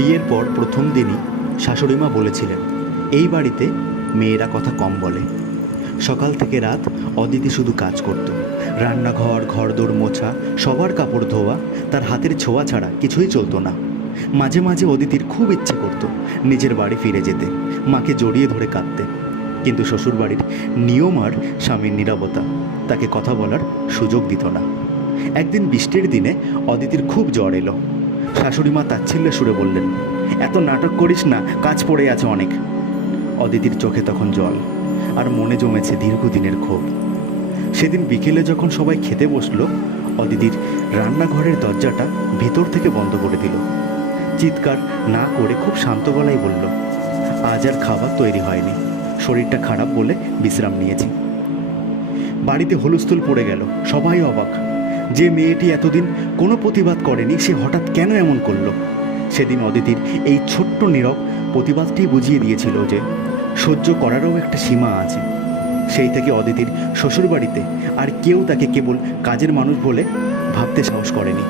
বিয়ের পর প্রথম দিনই শাশুড়িমা বলেছিলেন, এই বাড়িতে মেয়েরা কথা কম বলে। সকাল থেকে রাত অদিতি শুধু কাজ করত। রান্নাঘর, ঘরদোর মোছা, সবার কাপড় ধোয়া, তার হাতের ছোঁয়া ছাড়া কিছুই চলতো না। মাঝে মাঝে অদিতির খুব ইচ্ছে করত নিজের বাড়ি ফিরে যেতে, মাকে জড়িয়ে ধরে কাঁদতে। কিন্তু শ্বশুরবাড়ির নিয়ম আর স্বামীর নীরবতা তাকে কথা বলার সুযোগ দিত না। একদিন বৃষ্টির দিনে অদিতির খুব জ্বর এলো। শাশুড়িমা তাচ্ছিল্যে সুরে বললেন, এত নাটক করিস না, কাজ পড়ে আছে অনেক। অদিতির চোখে তখন জল, আর মনে জমেছে দীর্ঘদিনের ক্ষোভ। সেদিন বিকেলে যখন সবাই খেতে বসলো, অদিতির রান্নাঘরের দরজাটা ভেতর থেকে বন্ধ করে দিল। চিৎকার না করে খুব শান্ত গলায় বলল, আজ আর খাবার তৈরি হয়নি, শরীরটা খারাপ বলে বিশ্রাম নিয়েছি। বাড়িতে হুলস্থুল পড়ে গেল, সবাই অবাক। যে মেয়েটি এতদিন কোনো প্রতিবাদ করেনি, সে হঠাৎ কেন এমন করলো? সেদিন অদিতির এই ছোট্ট নীরব প্রতিবাদটি বুঝিয়ে দিয়েছিল যে সহ্য করারও একটা সীমা আছে। সেই থেকে অদিতির শ্বশুরবাড়িতে আর কেউ তাকে কেবল কাজের মানুষ বলে ভাবতে সাহস করেনি।